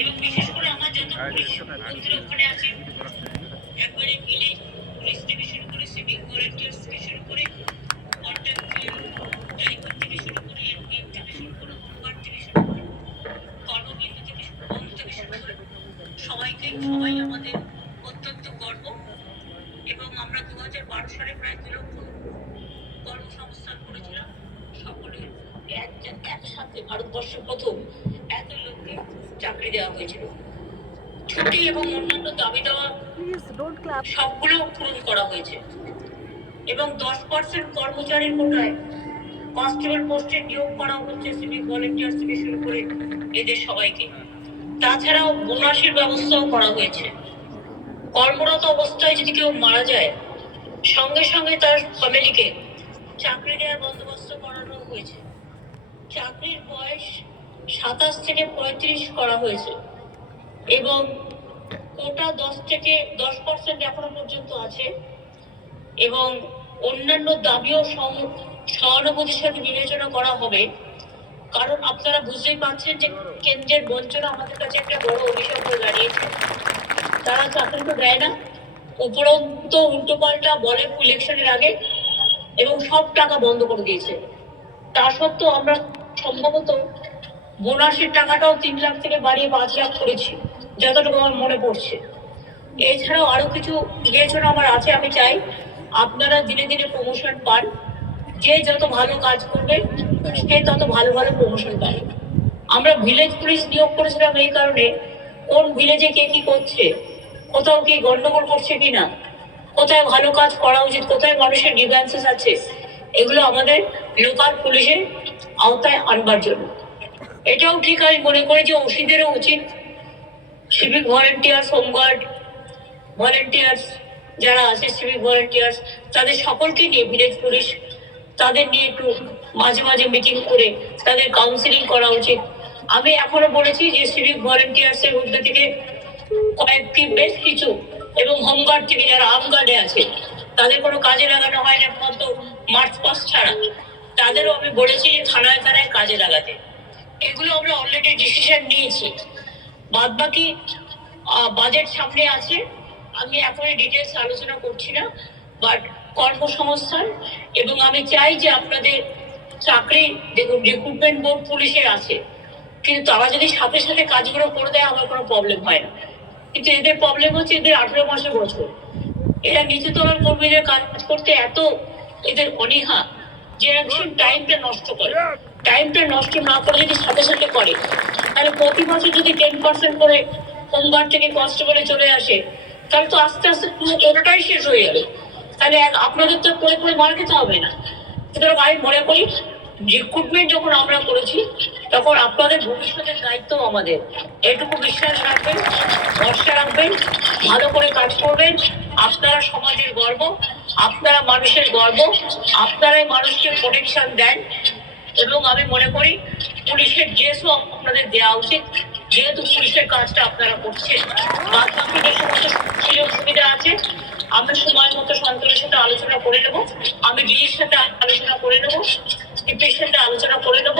এবং বিশেষ করে আমার ওখানে আছে একবারে মিলে পুলিশ থেকে করে সিভিক ভলেন্টিয়ার্স থেকে শুরু করে থেকে শুরু করে এনপিএম থেকে শুরু করে সবাইকে, সবাই আমাদের অত্যন্ত গর্ব এবং আমরা দু হাজার বারো সালে প্রায় দু লক্ষ কর্মসংস্থান করেছিলাম। একসাথে ভারতবর্ষের প্রথম এত লোককে চাকরি দেওয়া হয়েছিল। ছুটি এবং অন্যান্য দাবি দেওয়া সবগুলো পূরণ করা হয়েছে। এবং দশ পার্সেন্ট কর্মচারীর কোটায় কনস্টেবল পোস্টে নিয়োগ করা হচ্ছে সিভিক ভলেন্টিয়ার থেকে শুরু করে এদের সবাইকে। তাছাড়াও বোনাসের ব্যবস্থাও করা হয়েছে। কর্মরত অবস্থায় যদি কেউ মারা যায়, সঙ্গে সঙ্গে তার ফ্যামিলিকে চাকরি দেওয়ার বন্দোবস্ত করানো হয়েছে। চাকরির বয়স সাতাশ থেকে পঁয়ত্রিশ করা হয়েছে। এবং কোটা দশ থেকে দশ পার্সেন্ট এখনও পর্যন্ত আছে। এবং অন্যান্য দাবিও সহানুভূতির সাথে বিবেচনা করা হবে। কারণ আপনারা বুঝতেই পারছেন যে কেন্দ্রের বঞ্চনা আমাদের কাছে একটা বড় অভিশাপ হয়ে দাঁড়িয়েছে। তারা চাকরি তো দেয় না। উপরন্ত উল্টো পাল্টা বলে ইলেকশনের আগে এবং সব টাকা বন্ধ করে দিয়েছে। তা সত্ত্বেও আমরা সম্ভবত বোনাসের টাকাটাও তিন লাখ থেকে বাড়িয়ে পাঁচ লাখ করেছি, যতটুকু আমার মনে পড়ছে। এছাড়াও আরও কিছু বিবেচনা আমার আছে, আমি চাই আপনারা দিনে দিনে প্রমোশন পান। যে যত ভালো কাজ করবে, সে তত ভালো ভালো প্রমোশন পায়। আমরা ভিলেজ পুলিশ নিয়োগ করেছিলাম এই কারণে। কোন ভিলেজে কে কি করছে, কোথাও কি গন্ডগোল করছে কিনা, কোথায় ভালো কাজ করা উচিত, কোথায় মানুষের ডিভান্সেস আছে, এগুলো আমাদের লোকাল পুলিশের আওতায় আনবার জন্য। এটাও ঠিক আমি মনে করি যে ওসিদেরও উচিত। সিভিক ভলেন্টিয়ার্স হোমগার্ড ভলেন্টিয়ার্স যারা আছে সিভিক ভলেন্টিয়ার্স তাদের সকলকে নিয়ে ভিলেজ পুলিশ তাদের নিয়ে একটু মাঝে মাঝে মিটিং করে তাদের কাউন্সিলিং করা উচিত। আমি এখনও বলেছি যে সিভিক ভলেন্টিয়ার্স এর মধ্যে থেকে কয়েকটি বেশ কিছু এবং হোমগার্ড থেকে যারা আমগার্ডে আছে, তাদের কোনো কাজে লাগানো হয় না, একমাত্র মার্চ পাস ছাড়া। তাদেরও আমি বলেছি যে থানায় থানায় কাজে লাগাতে। এগুলো আমরা অলরেডি ডিসিশন নিয়েছি। বাদ বাকি বাজেট সামনে আছে। আমি এখনই ডিটেলস আলোচনা করছি না বাট কর্মসংস্থান এবং আমি চাই যে আপনাদের চাকরি, দেখুন রিক্রুটমেন্ট বোর্ড পুলিশের আছে। কিন্তু তারা যদি সাথে সাথে কাজগুলো করে দেয়, আমার কোনো প্রবলেম হয় না। কিন্তু এদের প্রবলেম হচ্ছে এদের আঠেরো মাসে বছর। এরা নিচু তলার কর্মীদের কাজ করতে এত এদের অনীহা। যে একদম টাইমটা নষ্ট করে। টাইমটা নষ্ট না করে যদি সাথে সাথে করে, তাহলে প্রতি বছর যদি টেন পার্সেন্ট করে হোমগার্ড থেকে কনস্টেবলে চলে আসে, তাহলে তো আস্তে আস্তে পুরো শেষ হয়ে যাবে। তাহলে আপনাদের তো করে করে মার খেতে হবে না। সুতরাং আমি মনে করি রিক্রুটমেন্ট যখন আমরা করেছি, তখন আপনাদের ভবিষ্যতের দায়িত্ব আমাদের। এটুকু বিশ্বাস রাখবেন, ভরসা রাখবেন, ভালো করে কাজ করবেন, আপনারা সমাজের গর্ব। আপনারা মানুষের গর্ব, আপনারাই মানুষকে প্রোটেকশন দেন এবং আমি মনে করি পুলিশের ড্রেসও আপনাদের দেওয়া উচিত। যেহেতু পুলিশের কাজটা আপনারা করছেন। বাদ বাকি যে সমস্ত সুযোগ সুবিধা আছে, আমরা সময় মতো সন্তানের সাথে আলোচনা করে নেব। আমি ডিজির সাথে আলোচনা করে নেব। ডিপির সাথে আলোচনা করে নেব।